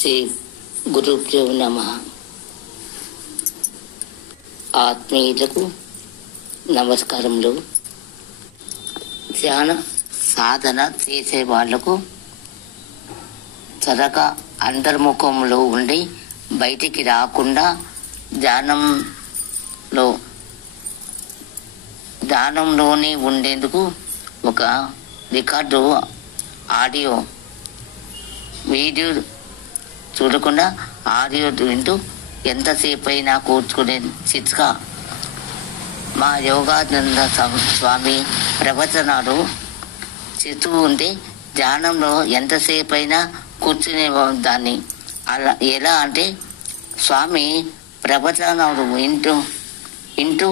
శ్రీ గురుభ్యో నమః. ఆత్మీయులకు నమస్కారములు. ధ్యాన సాధన చేసే వాళ్లకు త్వరగా అంతర్ముఖంలో ఉండి బయటికి రాకుండా ధ్యానంలోనే ఉండేందుకు ఒక రికార్డు ఆడియో వీడియో చూడకుండా ఆడియో వింటూ ఎంతసేపు అయినా కూర్చుకునే చిట్కా మా యోగానంద స్వామి ప్రవచనాలు చేస్తూ ఉంటే ధ్యానంలో ఎంతసేపు అయినా కూర్చునే దాన్ని. అలా ఎలా అంటే స్వామి ప్రవచనాలు వింటూ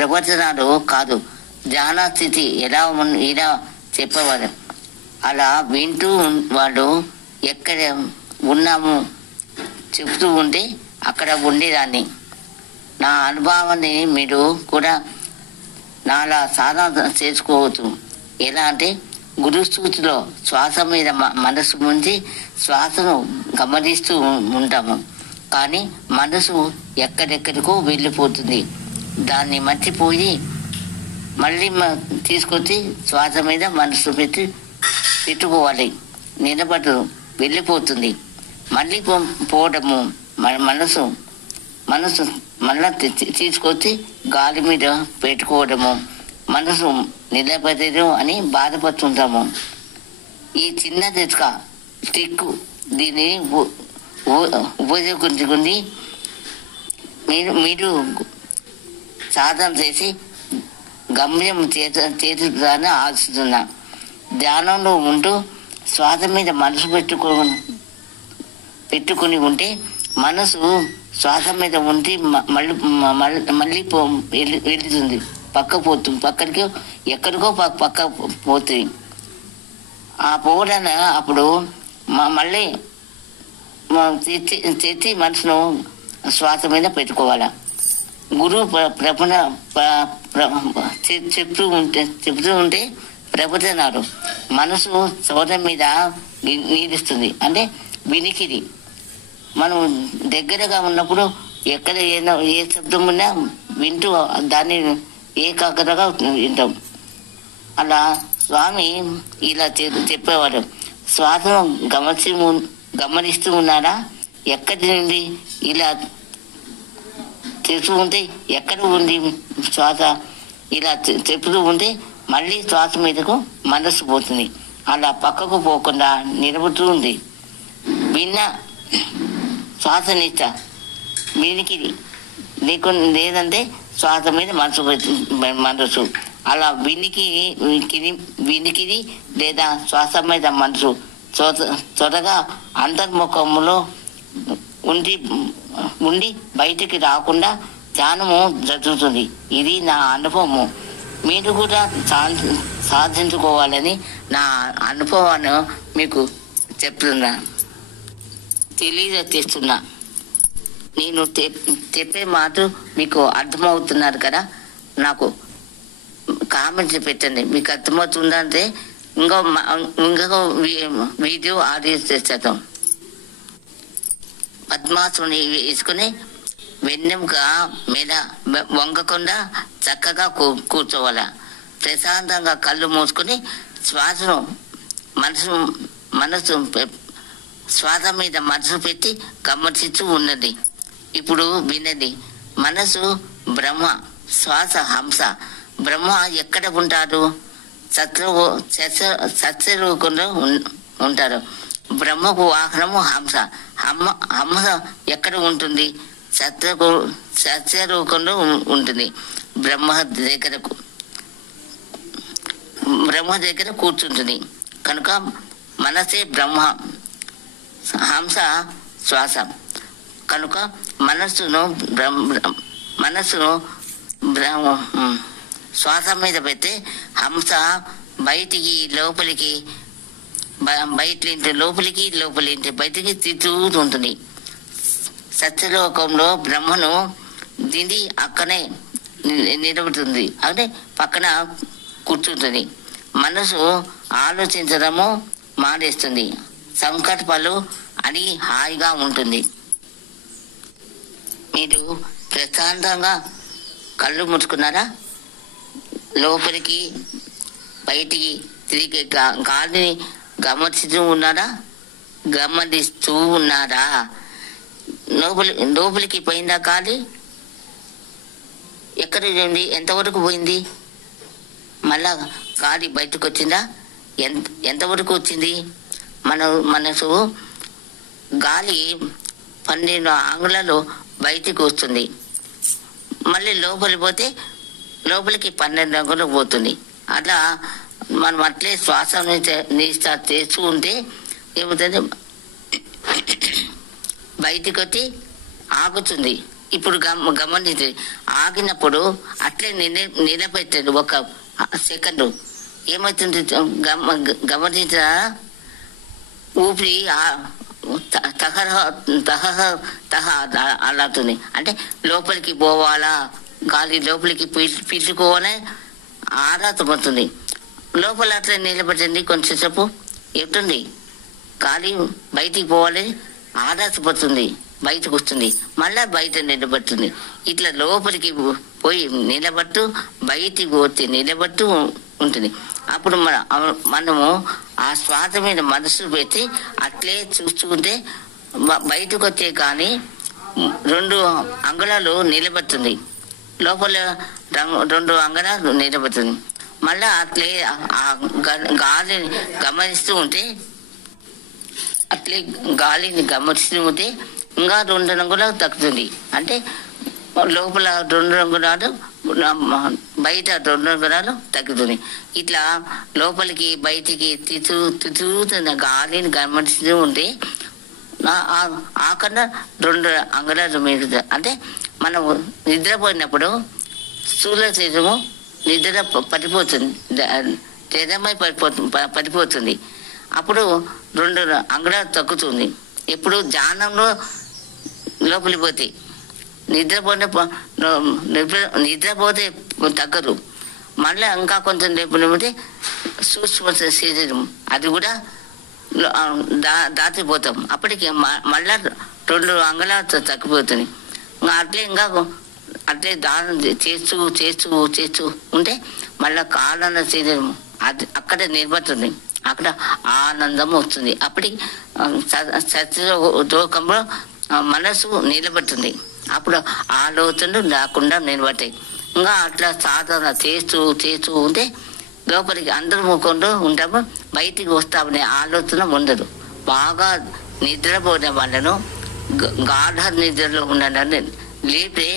ప్రవచనాలు కాదు, ధ్యాన స్థితి ఇలా చెప్పేవారు. అలా వింటూ వాళ్ళు ఎక్కడ ఉన్నాము చెప్తూ ఉంటే అక్కడ ఉండేదాన్ని. నా అనుభవాన్ని మీరు కూడా నాలా సాధన చేసుకోవచ్చు. ఎలా అంటే గురుస్థూతిలో శ్వాస మీద మనసు ముంచి శ్వాసను గమనిస్తూ ఉంటాము, కానీ మనసు ఎక్కడెక్కడికో వెళ్ళిపోతుంది. దాన్ని మర్చిపోయి మళ్ళీ తీసుకొచ్చి శ్వాస మీద మనసు పెట్టుకోవాలి. నిలబడు వెళ్ళిపోతుంది. మళ్ళీ పోవడము, మనసు మళ్ళా తీసుకొచ్చి గాలి మీద పెట్టుకోవడము, మనసు నిలబడదు అని బాధపడుతుంటాము. ఈ చిన్న స్టిక్ దీన్ని ఉపయోగించుకుని మీరు సాధన చేసి గమ్యం చేతులని ఆశిస్తున్నా. ధ్యానంలో ఉంటూ శ్వాస మీద మనసు పెట్టుకుని ఉంటే మనసు శ్వాస మీద ఉంటే మళ్ళీ వెళ్తుంది, పక్కడికి ఎక్కడికో పక్క పోతుంది. ఆ పోవడాన్ని అప్పుడు మళ్ళీ తెచ్చి మనసును శ్వాస మీద పెట్టుకోవాలా. గురువు చెప్తూ ఉంటే ప్రవచనాలు మనసు శ్వాస మీద నిలుస్తుంది. అంటే వినికిడి. మనం దగ్గరగా ఉన్నప్పుడు ఎక్కడ ఏ శబ్దం ఉన్నా వింటూ దాన్ని ఏకాగ్రతగా వింటాం. అలా స్వామి ఇలా చెప్పేవాడు. శ్వాసను గమనిస్తూ ఉన్నారా? ఎక్కడి నుండి ఇలా చెప్తూ ఉంటే ఎక్కడ ఉంది శ్వాస? ఇలా చెప్తూ ఉంటే మళ్ళీ శ్వాస మీదకు మనసు పోతుంది. అలా పక్కకు పోకుండా నిలబడుతూ ఉంది. విన్న శ్వాసనిష్ట వినికిడి లేదంటే శ్వాస మీద మనసు అలా వినికిడి లేదా శ్వాస మీద మనసు త్వరగా అంతర్ముఖంలో ఉండి బయటికి రాకుండా ధ్యానము జరుగుతుంది. ఇది నా అనుభవము. మీరు కూడా సాధించుకోవాలని నా అనుభవాన్ని మీకు తెలియజేస్తున్నా. నేను చెప్పే మాట మీకు అర్థమవుతున్నారు కదా? నాకు కామెంట్స్ పెట్టండి. మీకు అర్థమవుతుందంటే ఇంకొక వీడియో ఆడియో చేస్తాం. పద్మాసనం వేసుకుని వెన్నెముక మీద వంగకుండా చక్కగా కూర్చోవాలా. ప్రశాంతంగా కళ్ళు మూసుకుని శ్వాసను మనసు శ్వాస మీద మనసు పెట్టి గమనిస్తూ ఉన్నది. ఇప్పుడు వినండి. మనసు బ్రహ్మ, శ్వాస హంస. బ్రహ్మ ఎక్కడ ఉంటారు? సత్యలోకంలో ఉంటారు. బ్రహ్మకు వాహనము హంస. హంస ఎక్కడ ఉంటుంది? సత్యలోకంలో ఉంటుంది. బ్రహ్మ దగ్గర కూర్చుంటుంది. కనుక మనసే బ్రహ్మ, హంస శ్వాస. కనుక మనస్సును శ్వాస మీద పెడితే హంస బయటికి లోపలికి బయటికి తిరుగుతూ ఉంటుంది. సత్యలోకంలో బ్రహ్మను దిండి అక్కనే నిలబడుతుంది, అంటే పక్కన కూర్చుంటుంది. మనసు ఆలోచించడము మానేస్తుంది. సంకల్పాలు అని హాయిగా ఉంటుంది. మీరు ప్రశాంతంగా కళ్ళు ముట్టుకున్నారా? లోపలికి బయటికి తిరిగే గాలిని గమనిస్తూ ఉన్నారా? గమనిస్తూ ఉన్నారా? లోపలికి పోయిందా గాలి? ఎక్కడ పోయింది? ఎంతవరకు పోయింది? మళ్ళా గాలి బయటకు వచ్చిందా? ఎంతవరకు వచ్చింది? మనసు గాలి 12 అంగుళాలు బయటికి వస్తుంది. మళ్ళీ లోపలికి 12 అంగుళాలు పోతుంది. అట్లా మనం అట్లే శ్వాస చేస్తూ ఉంటే ఏమవుతుంది? బయటికి వచ్చి ఆగుతుంది. ఇప్పుడు గమనించి ఆగినప్పుడు అట్లే నిలబెట్టండి 1 సెకండ్. ఏమవుతుంది గమనించా? ఊపిరి అలాతుంది. అంటే లోపలికి పోవాలా, గాలి లోపలికి పీల్చుకోవాలని ఆరాటపడుతుంది. లోపల అట్లా నిలబెట్టండి కొంచెంసేపు. ఎట్టుంది? గాలి బయటికి పోవాలని ఆరాటపడుతుంది, బయటకు వస్తుంది, మళ్ళా బయట నిలబడుతుంది. ఇట్లా లోపలికి పోయి నిలబట్టు, బయటికి పోతే నిలబట్టు ఉంటుంది. అప్పుడు మనము ఆ శ్వాస మీద మనసు పెట్టి అట్లే చూసుకుంటే బయటకు వచ్చే కానీ 2 అంగుళాలు నిలబడుతుంది. లోపల 2 అంగుళాలు నిలబడుతుంది. మళ్ళా అట్లే గాలిని గమనిస్తూ ఉంటే ఇంకా 2 అంగుళాలు తగ్గుతుంది. అంటే లోపల 2 అంగుళాలు, బయట 2 అంగుళాలు తగ్గుతుంది. ఇట్లా లోపలికి బయటికి తిరుగుతున్న గాలిని గమనిస్తూ ఉంటే ఆకన్నా 2 అంగుళాలు మిగులుతుంది. అంటే మనం నిద్రపోయినప్పుడు స్థూల శరీరము నిద్ర పడిపోతుంది, జడమై పడిపోతుంది. అప్పుడు 2 అంగుళాలు తగ్గుతుంది. ఎప్పుడు ధ్యానంలో లోపలికి పోతే నిద్రపోతే తగ్గదు. మళ్ళీ ఇంకా కొంచెం లేకపోతే సూక్ష్మ శరీరం అది కూడా దాటిపోతాం. అప్పటికి మళ్ళా 2 అంగుళాలు తగ్గిపోతుంది. అట్లే దానం చేస్తూ ఉంటే మళ్ళా కాలన శరీరం అది అక్కడ నిలబడుతుంది. అక్కడ ఆనందం వస్తుంది. అప్పటికి సత్యలోకంలో మనసు నిలబడుతుంది. అప్పుడు ఆలోచనలు లేకుండా నిలబడతాయి. ఇంకా అట్లా సాధన చేస్తూ ఉంటే లోపలికి అందరూ ముఖంలో ఉంటాము, బయటికి వస్తామనే ఆలోచన ఉండదు. బాగా నిద్రపోయిన వాళ్ళను గాఢ నిద్రలో ఉండడాన్ని లేపే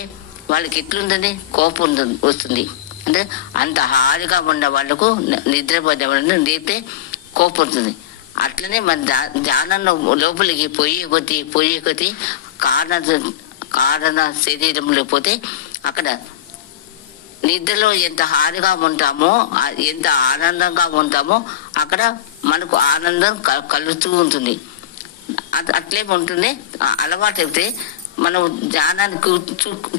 వాళ్ళకి ఎట్లుంటుంది? కోపం వస్తుంది. అంటే అంత హాయిగా ఉన్న వాళ్ళకు నిద్రపోయిన వాళ్ళను లేపే కోపం ఉంటుంది. అట్లనే మన ధ్యానంలో లోపలికి పోయే కొద్ది కారణ శరీరంలో పోతే అక్కడ నిద్రలో ఎంత హాయిగా ఉంటామో, ఎంత ఆనందంగా ఉంటామో అక్కడ మనకు ఆనందం కలుగుతూ ఉంటుంది. అట్లే ఉంటుంది. అలవాటు అయితే మనం ధ్యానాన్ని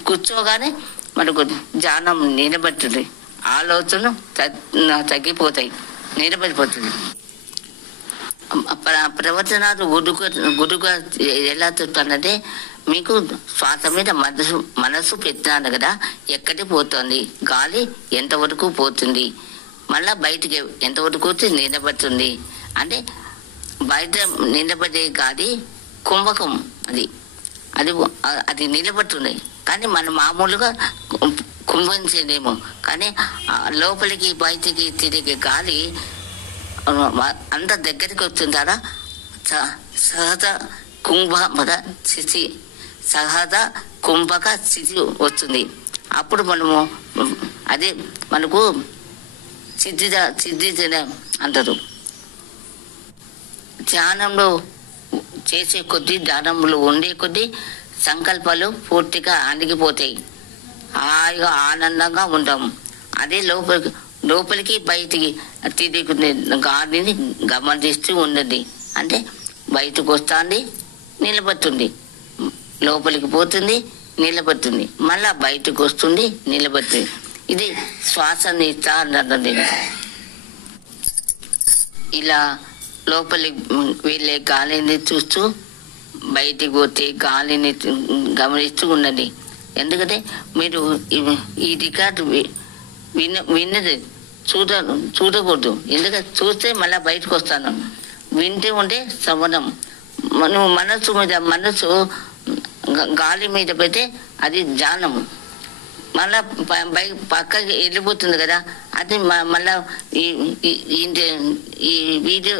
కూర్చోగానే మనకు ధ్యానం నిలబడుతుంది, ఆలోచనలు తగ్గిపోతాయి, నిలబడిపోతుంది. ప్రవచనాలు గురుగా ఎలా చెప్తానంటే, మీకు శ్వాస మీద మనసు పెట్టినాను కదా, ఎక్కడికి పోతుంది, గాలి ఎంతవరకు పోతుంది, మళ్ళా బయటికి ఎంతవరకు వచ్చి నిలబడుతుంది. అంటే బయట నిలబడే గాలి కుంభకం, అది నిలబడుతుంది. కానీ మనం మామూలుగా కుంభించలేము. కానీ లోపలికి బయటికి తిరిగే గాలి అంత దగ్గరికి వస్తుంటారా సహజ కుంభక స్థితి వస్తుంది. అప్పుడు మనము అదే మనకు సిద్ధి అంటారు. ధ్యానంలో చేసే కొద్దీ, ధ్యానంలో ఉండే కొద్దీ సంకల్పాలు పూర్తిగా అణిగిపోతాయి, హాయిగా ఆనందంగా ఉంటాము. అదే లోపలికి బయటికి తిరిగి గాలిని గమనిస్తూ ఉండండి. అంటే బయటకు వస్తుంది, నిలబడుతుంది, లోపలికి పోతుంది, నిలబడుతుంది, మళ్ళా బయటకు వస్తుంది, నిలబడుతుంది. ఇది శ్వాస నిశ్చా అన్నది. ఇలా లోపలి వెళ్ళే గాలిని చూస్తూ బయటికి పోతే గాలిని గమనిస్తూ ఉండండి. ఎందుకంటే మీరు ఈ రికార్డు విన్నది చూడకూడదు. ఎందుకంటే చూస్తే మళ్ళీ బయటకు వస్తాను. వింటే ఉంటే శ్రవణం. నువ్వు మనసు గాలి మీద పెడితే అది ధ్యానము. మళ్ళా పక్కకి వెళ్ళిపోతుంది కదా, అది మళ్ళా ఈ వీడియో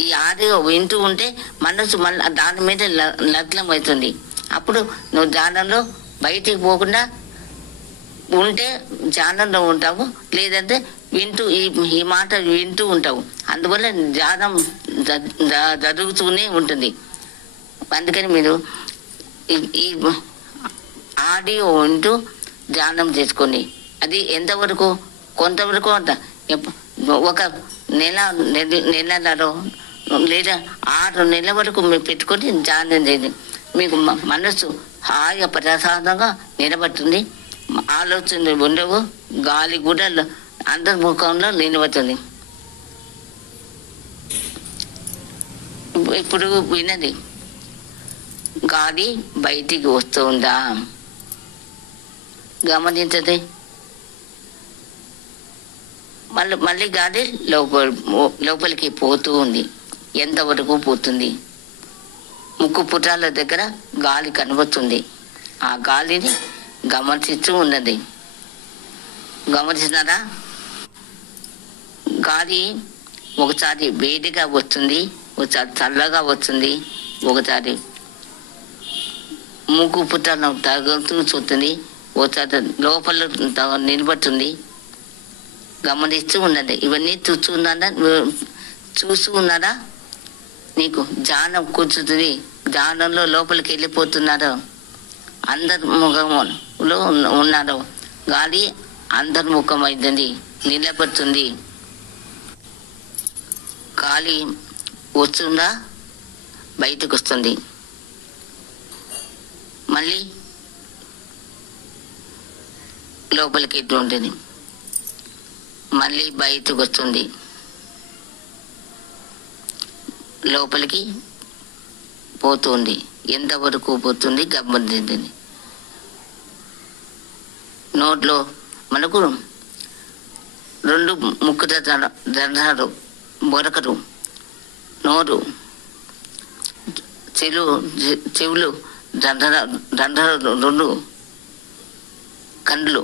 ఈ ఆడియో వింటూ ఉంటే మనసు మళ్ళీ దాని మీద లగ్నం అవుతుంది. అప్పుడు నువ్వు ధ్యానంలో బయటికి పోకుండా ఉంటే ధ్యానంలో ఉంటావు, లేదంటే వింటూ ఈ మాట వింటూ ఉంటావు. అందువల్ల ధ్యానం జరుగుతూనే ఉంటుంది. అందుకని మీరు ఈ ఆడియో వింటూ ధ్యానం చేసుకోండి. అది ఎంతవరకు? కొంతవరకు అంట ఒక నెలలో లేదా 6 నెలల వరకు మీరు పెట్టుకొని ధ్యానం చేయండి. మీకు మనసు హాయిగా ప్రశాంతంగా నిలబడుతుంది. ఆలోచనలు ఉండవు. గాలి కూడా అంతర్ముఖంలో నిలబడుతుంది. ఇప్పుడు వినండి, గాలి బయటికి వస్తుందా గమనించండి. మళ్ళీ గాలి లోపలికి పోతూ ఉంది. ఎంతవరకు పోతుంది? ముక్కు పుటాల దగ్గర గాలి కనబడుతుంది. ఆ గాలిని గమనిస్తూ ఉన్నది. గమనిస్తున్నారా? గాలి ఒకసారి వేడిగా వస్తుంది, ఒకసారి చల్లగా వస్తుంది, ఒకసారి ముక్కు పుటాలను తగులుతూ చూస్తుంది, ఒకసారి లోపల నిలబడుతుంది. గమనిస్తూ ఉన్నది. ఇవన్నీ చూస్తూ ఉన్నారా? నీకు ధ్యానం కూర్చుంటుంది. ధ్యానంలో లోపలికి వెళ్ళిపోతున్నారు. అంతర్ముఖంలో ఉన్నారు. గాలి అంతర్ముఖమైంది, నిలబడుతుంది. గాలి వస్తుందా, బయటకు వస్తుంది, మళ్ళీ లోపలికి ఎట్టు ఉంటుంది, మళ్ళీ బయటకు వస్తుంది, లోపలికి పోతుంది. ఎంతవరకు పోతుంది గమనించండి. నోట్లో మనకు 2 ముక్కు దండాలు, బొరకలు, నోరు, చెవులు దండాలు, 2 కండ్లు,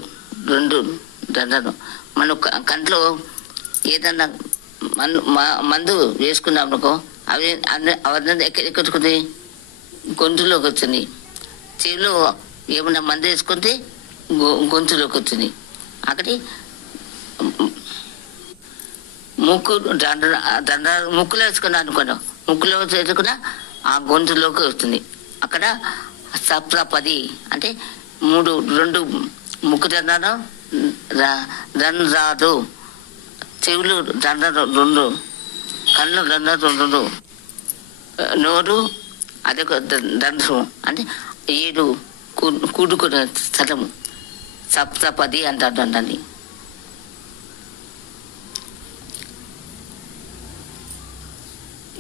2 దండాలు. మన కంట్లో ఏదన్నా మందు వేసుకున్నాం అనుకో, అవన్నీ ఎక్కడికొచ్చుకుంది, గొంతులోకి వచ్చింది. చెవిలో ఏమన్నా మందు వేసుకుంటే గొంతులోకి వచ్చింది. అక్కడి ముక్కులో వేసుకున్నా అనుకున్నాం, ముక్కులో వేసుకున్నా ఆ గొంతులోకి వస్తుంది. అక్కడ సప్తపది అంటే 2 ముక్కు దండాలు, దండాలు, చెవులు దండాలు 2, కళ్ళు దండాలు 2, నోరు అదొక దండం అంటే 7 కూడుకునే స్థలము, సప్తపది అంటారు దాన్ని.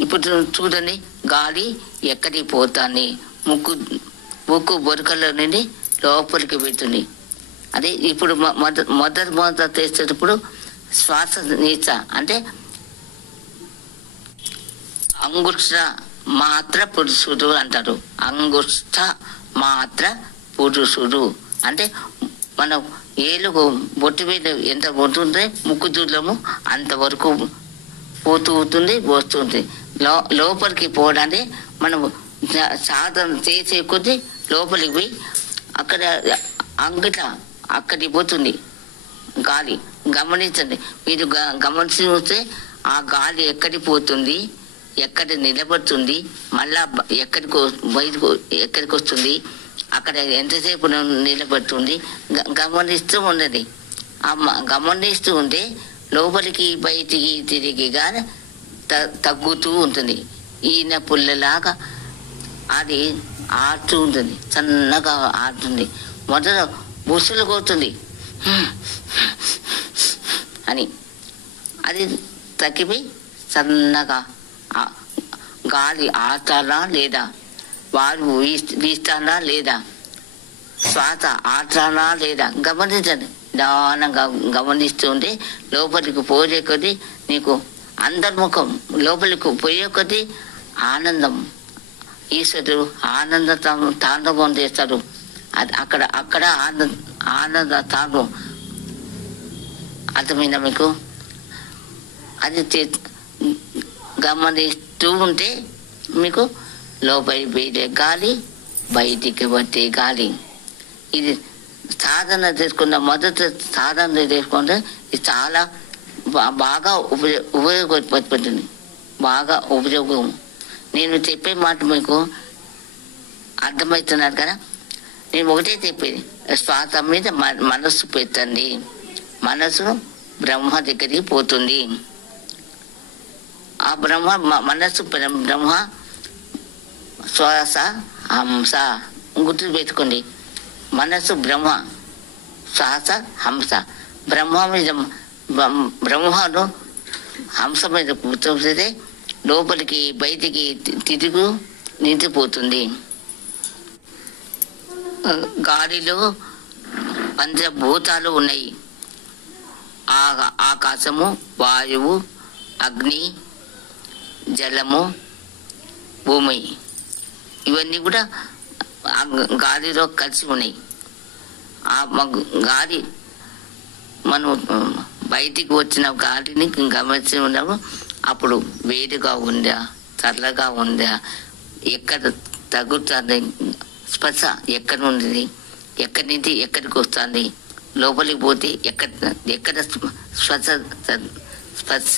ఇప్పుడు చూడండి, గాలి ఎక్కడికి పోతాన్ని ముక్కు బొరకల్లో నుండి లోపలికి పెడుతుంది. అదే ఇప్పుడు మొదట చేసేటప్పుడు శ్వాస నీచ అంటే అంగుష్ట మాత్ర పురుషుడు అంటారు. అంగుష్ట మాత్ర పురుషుడు అంటే మనం ఏలుగు బొట్టు మీద ఎంత పోతుంటే ముక్కు దూలము అంతవరకు పోతుంది, వస్తుంది. లోపలికి పోవడానికి మనం సాధన చేసే కొద్దీ లోపలికి పోయి అక్కడ అంగిట అక్కడికి పోతుంది గాలి. గమనించండి, మీరు గమనించి చూస్తే ఆ గాలి ఎక్కడికి పోతుంది, ఎక్కడ నిలబడుతుంది, మళ్ళా ఎక్కడికి వస్తుంది, అక్కడ ఎంతసేపు నిలబడుతుంది గమనిస్తూ ఉండదు. గమనిస్తూ ఉంటే లోపలికి బయటికి తిరిగిగా తగ్గుతూ ఉంటుంది. ఈయన పుల్లలాగా అది ఆడుతూ ఉంటుంది, సన్నగా ఆడుతుంది. మొదట బుస్సులు కొడుతుంది అని, అది తగ్గిపోయి సన్నగా గాలి ఆటాలా లేదా, వాయువు వీస్తానా లేదా, శ్వాస ఆటాలా లేదా గమనించండి. నిదానంగా గమనిస్తూ ఉంటే లోపలికి పోయే కొద్దీ నీకు అంతర్ముఖం, లోపలికి పోయే కొద్దీ ఆనందం, ఈశ్వరుడు ఆనంద తాండవం చేస్తాడు. అది అక్కడ ఆనంద తాండవం. అర్థమైందా మీకు? అది గమనిస్తూ ఉంటే మీకు లోపలికి పోయే గాలి, బయటికి వచ్చే గాలి. ఇది సాధన మొదట సాధన చేసుకుంటే ఇది చాలా బాగా ఉపయోగపడుతుంది, బాగా ఉపయోగం. నేను చెప్పే మాట మీకు అర్థమవుతున్నారు కదా. నేను ఒకటే చెప్పేది, శ్వాస మీద మనస్సు పెట్టండి, మనసు బ్రహ్మ దగ్గరికి పోతుంది. ఆ మనస్సు బ్రహ్మ, శ్వాస హంస. గుర్తు పెట్టుకోండి, మనస్సు బ్రహ్మ, శ్వాస హంస. బ్రహ్మను హంస మీద కూర్చోస్తే లోపలికి బయటికి తిరుగు నిండిపోతుంది. గాలిలో పంచభూతాలు ఉన్నాయి, ఆకాశము, వాయువు, అగ్ని, జలము, భూమి. ఇవన్నీ కూడా గాలిలో కలిసి ఉన్నాయి. ఆ గాలి మనం బయటికి వచ్చిన గాలిని గమనించి ఉన్నాము. అప్పుడు వేడిగా ఉందా, చల్లగా ఉందా, ఎక్కడ తగ్గుతుంది, స్పర్శ ఎక్కడ ఉంది, ఎక్కడి నుంచి ఎక్కడికి వస్తుంది, లోపలికి పోతే ఎక్కడ స్పర్శ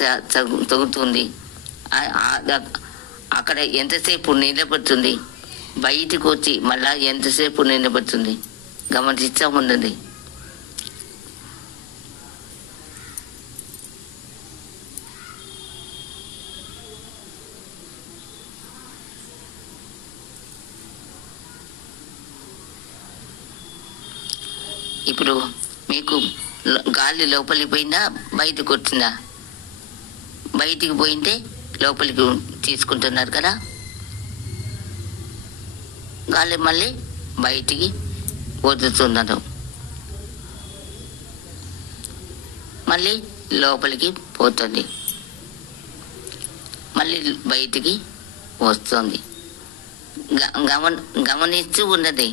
తగ్గుతుంది, అక్కడ ఎంతసేపు నిలబడుతుంది, బయటికి వచ్చి మళ్ళా ఎంతసేపు నిలబడుతుంది గమనిస్తూ ఉండండి. ఇప్పుడు మీకు గాలి లోపలికి పోయిందా, బయటకు వచ్చిందా? బయటికి పోయింటే లోపలికి తీసుకుంటున్నారు కదా, గాలి మళ్ళీ బయటికి వదులుతున్నారు, మళ్ళీ లోపలికి పోతుంది, మళ్ళీ బయటికి వస్తుంది. గమనిస్తూ ఉన్నది.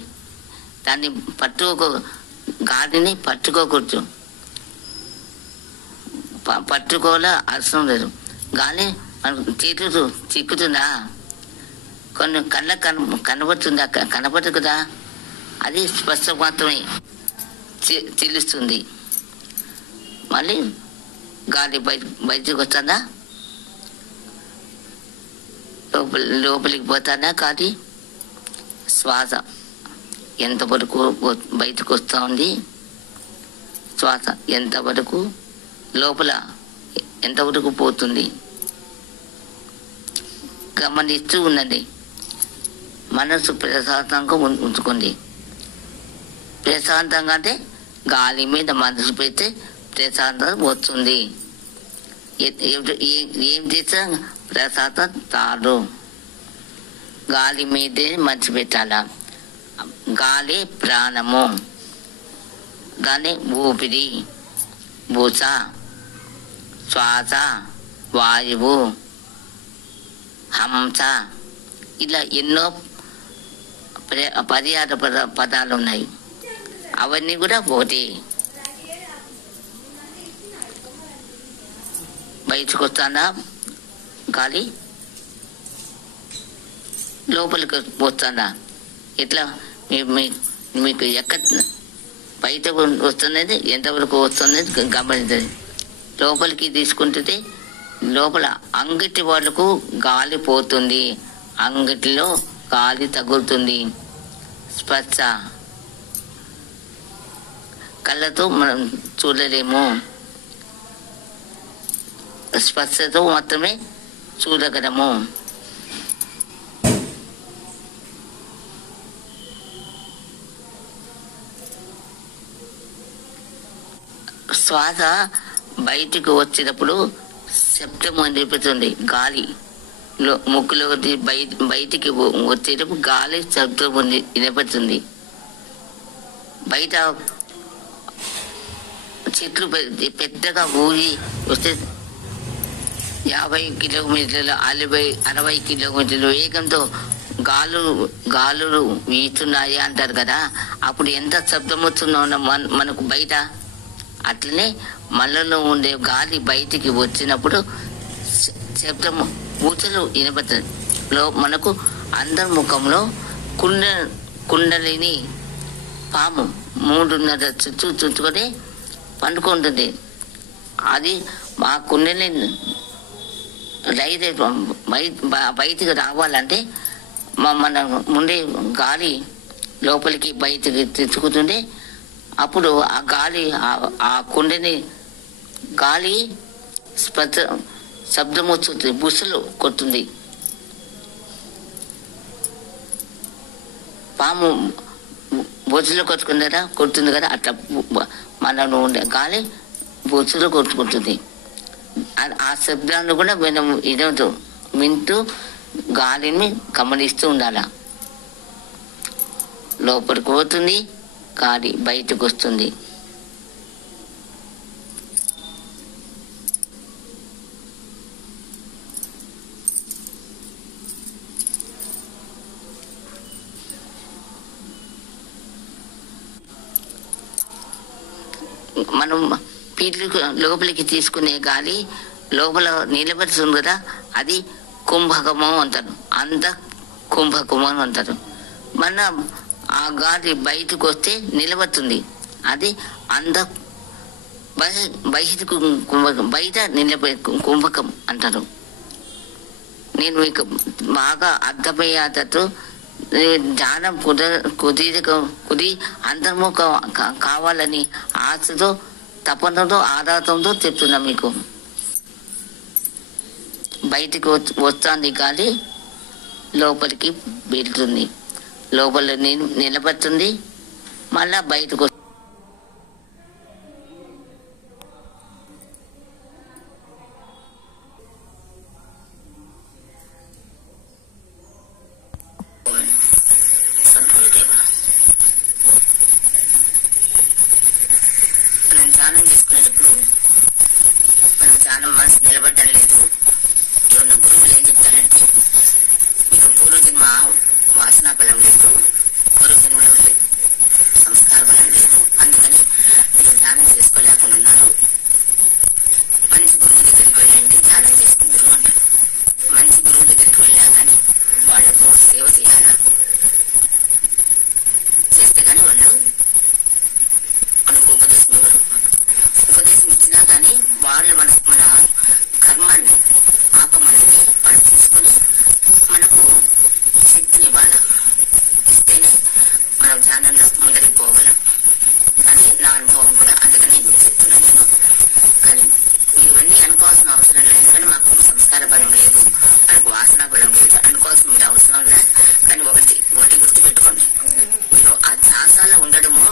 దాన్ని గాలిని పట్టుకోకూడదు, పట్టుకోవాల అవసరం లేదు. గాలి మనకు చేతులు చిక్కుతుందా, కొన్ని కళ్ళకు కనబడుతుందా, కనబడదు కదా, అది స్పర్శ మాత్రమే తెలుస్తుంది. మళ్ళీ గాలి బయటకు వస్తుందా, లోపలికి పోతానా గాలి, శ్వాస ఎంతవరకు బయటకు వస్తూ ఉంది, శ్వాస ఎంతవరకు లోపల ఎంతవరకు పోతుంది గమనిస్తూ ఉన్నది. మనసు ప్రశాంతంగా ఉంచుకోండి. ప్రశాంతంగా అంటే గాలి మీద మనసు పెడితే ప్రశాంతం వస్తుంది. ఏం చేసా ప్రశాంతం తాడు, గాలి మీదే మనసు పెట్టాలా. గాలి ప్రాణము, గాలి ఊపిరి, భూస, శ్వాస, వాయువు, హంస, ఇలా ఎన్నో పర్యాద పదాలు ఉన్నాయి. అవన్నీ కూడా ఒకటి. బయటకు వస్తానా గాలి, లోపలికి వస్తానా, ఇట్లా మీకు ఎక్కడ బయట వస్తున్నది ఎంతవరకు వస్తున్నది గమనించండి. లోపలికి తీసుకుంటుంది, లోపల అంగిటి వాళ్ళకు గాలి పోతుంది, అంగిటిలో గాలి తగులుతుంది. స్పర్శ కళ్ళతో మనం చూడలేము, స్పర్శతో మాత్రమే చూడగలము. శ్వాస బయటికి వచ్చినప్పుడు శబ్దం అనిపిస్తుంది. గాలి ముక్కులో బయటికి వచ్చేటప్పుడు గాలి శబ్దం వినపడుతుంది. బయట చెట్లు పెద్దగా ఊగి వస్తే 50 కిలోమీటర్లు 60 కిలోమీటర్లు వేగంతో గాలులు వీస్తున్నాయి అంటారు కదా. అప్పుడు ఎంత శబ్దం వస్తుందో మనకు బయట. అట్లనే మనలో ఉండే గాలి బయటికి వచ్చినప్పుడు శబ్దం ఊచలు వినపడుతుంది. మనకు అంతర్ముఖంలో కుండలిని పాము 3.5 చుట్టుకొని పండుకుంటుంది. అది మా కుండలిని బయటికి రావాలంటే మన ముందే గాలి లోపలికి బయటికి తెచ్చుకుంటుండే. అప్పుడు ఆ గాలి ఆ కుండని గాలి శబ్దం వస్తుంది, బుసలు కొడుతుంది. పాము బొచ్చులో కొడుతుంది కదా, అట్లా మనలో ఉండే గాలి బొచ్చులో కొట్టుకుంటుంది. ఆ శబ్దాన్ని కూడా మనం వింటూ గాలిని గమనిస్తూ ఉండాల. లోపలికి పోతుంది, గాలి బయటకు వస్తుంది. మనం పీట్లు లోపలికి తీసుకునే గాలి లోపల నిలబడుతుంది కదా, అది కుంభకము అంటారు. కుంభకము అంటారు. మన ఆ గాలి బయటకు వస్తే నిలబడుతుంది, అది బయట నిలబడి కుంభకం అంటారు. నేను మీకు బాగా అర్థమయ్యేటట్టు జ్ఞానం కుది అంతర్ముఖ కావాలని ఆశతో తపనతో ఆరాధంతో చెప్తున్నా మీకు. బయటికి వస్తుంది గాలి, లోపలికి వెళ్తుంది, లోపల నిలబడుతుంది, మళ్ళా బయటకు ధ్యానం చేసుకునేటప్పుడు మనం ధ్యానం మనసు నిలబడ్డం లేదు. ఎవరిన గురువులు ఏం చెప్తారంటే, మీకు పూర్వజన్మ వాసనా బలం లేదు, పూర్వజన్మలో సంస్కార బలం లేదు, అందుకని మీరు ధ్యానం చేసుకోలేకుండా ఉన్నారు. మంచి గురువు దగ్గరికి వెళ్ళండి, ధ్యానం చేసుకుంటారు అన్నారు. మంచి గురువు దగ్గరికి వెళ్ళా కానీ వాళ్లకు సేవ చేయాలా, చేస్తే కానీ వాళ్ళు మనకు ఉపదేశం ఇవ్వరు. ఉపదేశం ఇచ్చినా కానీ వాళ్ళు మన కర్మాన్ని ఆపమనేది వాళ్ళు తీసుకొని మనకు శక్తిని ఇవ్వాలి. ఇస్తేనే మనం ధ్యానంలో ముందరికి పోగలం. అది నా అనుభవం కూడా, అందుకని నేను చెప్తున్నాను. నేను కానీ ఇవన్నీ అనుకోవాల్సిన అవసరం లేదు. ఎందుకంటే మాకు సంస్కార బలం లేదు, మనకు వాసన బలం లేదు, అనుకోవాల్సిన అవసరం లేదు. కానీ ఒకటి గుర్తుపెట్టుకోండి, మీరు ఆ ధ్యాసాలో ఉండడము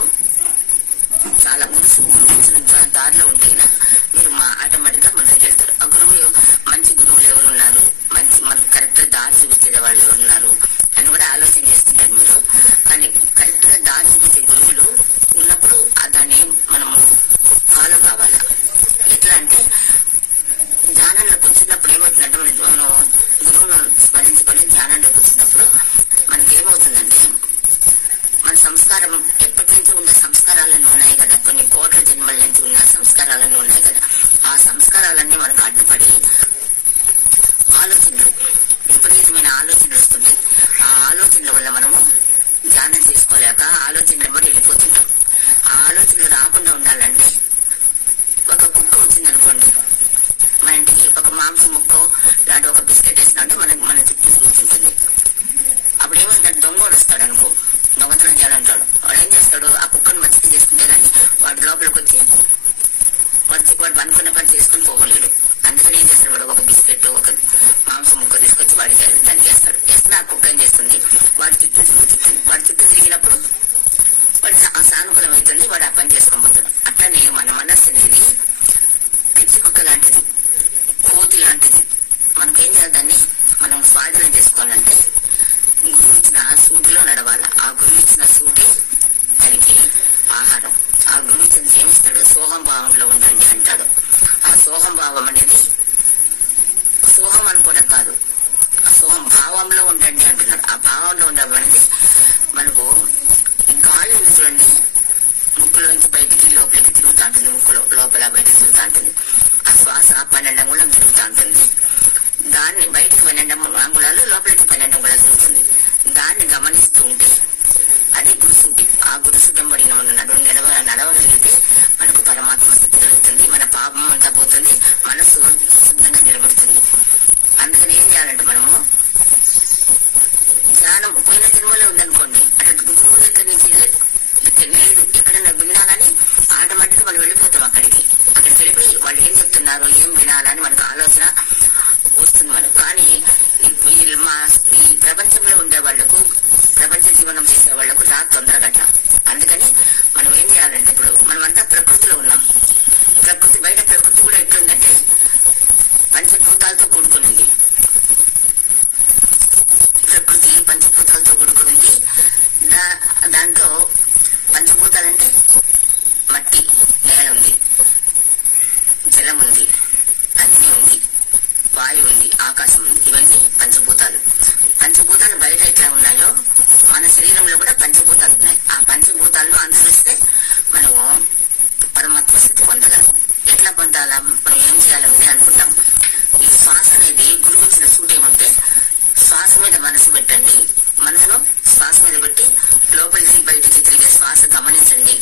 చాలా ఊహించిన దారిలో ఉంటేనా మీరు ఆటోమేటిక్ గా ముందుకు వెళ్తారు. ఆ గురువు మంచి గురువులు ఎవరు ఉన్నారు, మంచి మనకు కరెక్ట్ గా దారి చూపించే వాళ్ళు ఎవరు ఉన్నారు అని కూడా ఆలోచన చేస్తుంటారు మీరు. కానీ కరెక్ట్ గా దారి చూపించే గురువులు ఉన్నప్పుడు దాన్ని మనం ఫాలో కావాలి. ఎట్లా అంటే ధ్యానంలోకి వచ్చినప్పుడు ఏమవుతుందంటే, మనం గురువును స్మరించుకొని ధ్యానంలోకి వచ్చినప్పుడు మనకేమవుతుందంటే, మన సంస్కారం ఎప్పటి నుంచి ఉన్న సంస్కారాలన్నీ ఉన్నాయి కదా, కొన్ని కోట్ల జన్మల నుంచి ఉన్న సంస్కారాలన్నీ ఉన్నాయి కదా, ఆ సంస్కారాలన్నీ మనకు అడ్డుపడి ఆలోచనలు, విపరీతమైన ఆలోచనలు వస్తుంది. ఆ ఆలోచనల వల్ల మనము ధ్యానం చేసుకోలేక ఆలోచనలు కూడా వెళ్ళిపోతుంటాం. ఆ ఆలోచనలు రాకుండా ఉండాలంటే, ఒక కుక్క వచ్చిందనుకోండి మన ఇంటికి, ఒక మాంసం ముక్కో లాంటి ఒక బిస్కెట్ వేసినట్టు మన చుట్టూ కూర్చుంటుంది. అప్పుడు ఏమంటాడు, దొంగోడు వస్తాడు అనుకో, దొంగతనం చేయాలంటాడు. వాడు ఏం చేస్తాడు, ఆ కుక్కను మచ్చిక చేసుకుంటే కానీ వాడు లోపలికి వచ్చి వాడు అనుకున్న పని చేసుకుని పోగలేడు. అందుకని ఏం చేస్తాడు, వాడు ఒక బిస్కెట్ ఒక మాంసం ముక్క తీసుకొచ్చి వాడికి దానికి వేస్తాడు. వేస్తే ఆ కుక్క ఏం చేస్తుంది, వాడి చుట్టూ తిరుగుతుంది. వాడి చుట్టూ తిరిగినప్పుడు వాడు సానుకూలం అవుతుంది, వాడు ఆ పని చేసుకొని పోతాడు. అట్లానే మన మనస్సు అనేది పిచ్చి కుక్క లాంటిది, కోతి ఎట్లా దాన్ని మనం స్వాధీనం చేసుకోవాలంటే గురువు ఇచ్చిన సూటిలో నడవాలి. ఆ గురువు ఇచ్చిన సూటే దానికి ఆహారం. ఆ గురువు ఇచ్చిన ఏమిస్తాడు? సోహం భావంలో ఉండండి అంటాడు. ఆ సోహం భావం అనేది సోహం అనుకోవడం కాదు, ఆ సోహం భావంలో ఉండండి అంటున్నాడు. ఆ భావంలో ఉండడం అనేది మనకు గాలి ఉంది చూడండి, ముక్కులో నుంచి బయటికి లోపలికి తిరుగుతూ ఉంటుంది, ముక్కులో లోపల బయటికి తిరుగుతూ ఉంటుంది. ఆ శ్వాస 12 అంగుళం తిరుగుతూ ఉంటుంది. దాన్ని బయటికి 12 అంగుళాలు, లోపలికి 12 అంగుళాలు తిరుగుతుంది. దాన్ని గమనిస్తూ ఉంటే అది గురుసుంటి. ఆ గురుసుటం పడిన మనం నడవగలిగితే మనకు పరమాత్మ స్థితి కలుగుతుంది. మన పాపం అంతా పోతుంది, మనసు శుద్ధంగా నిలబడుతుంది. అందుకని ఏం చేయాలంటే మనము ధ్యానం పోయిన జన్మలో ఉందనుకోండి, అటు గురువు దగ్గర నుంచి లేదు ఎక్కడన్నా విన్నా కానీ ఆటోమేటిక్ మనం వెళ్ళిపోతాం. అక్కడికి వెళ్ళిపోయి వాళ్ళు ఏం చెప్తున్నారో ఏం వినాలని మనకు ఆలోచన వస్తుంది మనకు. కానీ ఈ ప్రపంచంలో ఉండే వాళ్లకు, ప్రపంచ జీవనం చేసే వాళ్లకు రాదు తొందరగట్ట. అందుకని మనం ఏం చేయాలంటే ఇప్పుడు మనమంతా ప్రకృతిలో ఉన్నాం. ప్రకృతి బయట ప్రకృతి కూడా ఎట్లుందంటే పంచభూతాలతో కూడుకునింది. ప్రకృతి పంచభూతాలతో కూడుకునింది. దాంట్లో పంచభూతాలంటే మట్టి, నేల ఉంది, జలం ఉంది, అగ్ని ఉంది, వాయువు ఉంది, ఆకాశం ఉంది. ఇవన్నీ పంచభూతాలు. పంచభూతాలు బయట ఎట్లా ఉన్నాయో మన శరీరంలో కూడా పంచభూతాలు ఉన్నాయి. ఆ పంచభూతాలను అనుసరిస్తే మనము పరమాత్మ స్థితి పొందగలం. ఎట్లా పొందాలా, మనం ఏం చేయాలంటే అనుకుంటాం. ఈ శ్వాస అనేది గురువు ఇచ్చిన సూట్ ఏమంటే శ్వాస మీద మనసు పెట్టండి. మనసులో శ్వాస మీద పెట్టి లోపలికి బయటికి తిరిగే శ్వాస గమనించండి.